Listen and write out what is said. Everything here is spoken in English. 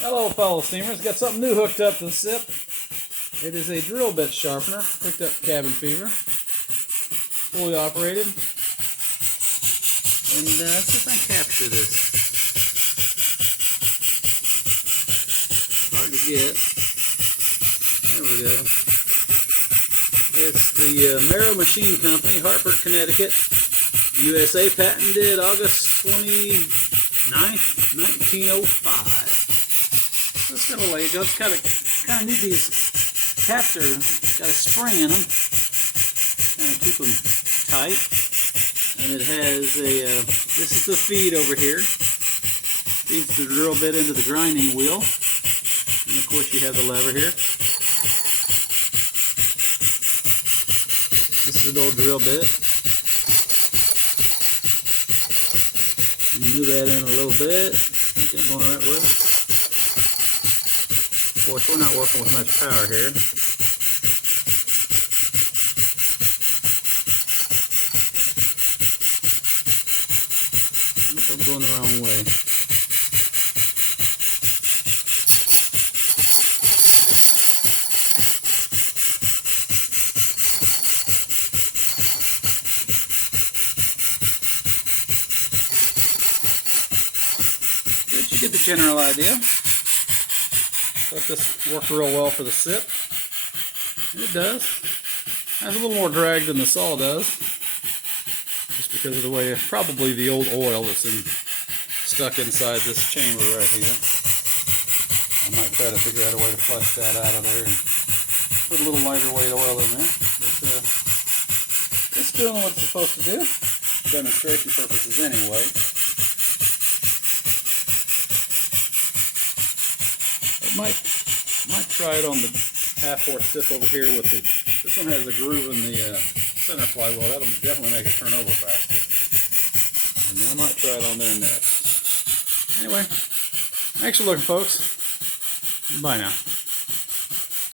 Hello fellow steamers, got something new hooked up to the Sipp. It is a drill bit sharpener, picked up cabin fever, fully operated. And let's see if I can capture this. Hard to get. There we go. It's the Merrow Machine Co, Hartford, Connecticut, USA, patented August 29th, 1905. So it's got a little age. It's kind of need these caps got a spring in them, kind of keep them tight. And it has a, this is the feed over here. Feeds the drill bit into the grinding wheel. And of course you have the lever here. This is an old drill bit. Move that in a little bit. I think I'm going the right way. Of course, we're not working with much power here. I think I'm going the wrong way. But you get the general idea. Thought this worked real well for the Sipp. It does. Has a little more drag than the saw does, just because of the way, probably the old oil that's stuck inside this chamber right here. I might try to figure out a way to flush that out of there and put a little lighter weight oil in there. But it's doing what it's supposed to do, demonstration purposes anyway. Might try it on the half-horse Sipp over here with the. This one has a groove in the center flywheel. That'll definitely make it turn over faster. And I might try it on there next. Anyway, thanks for looking, folks. Bye now.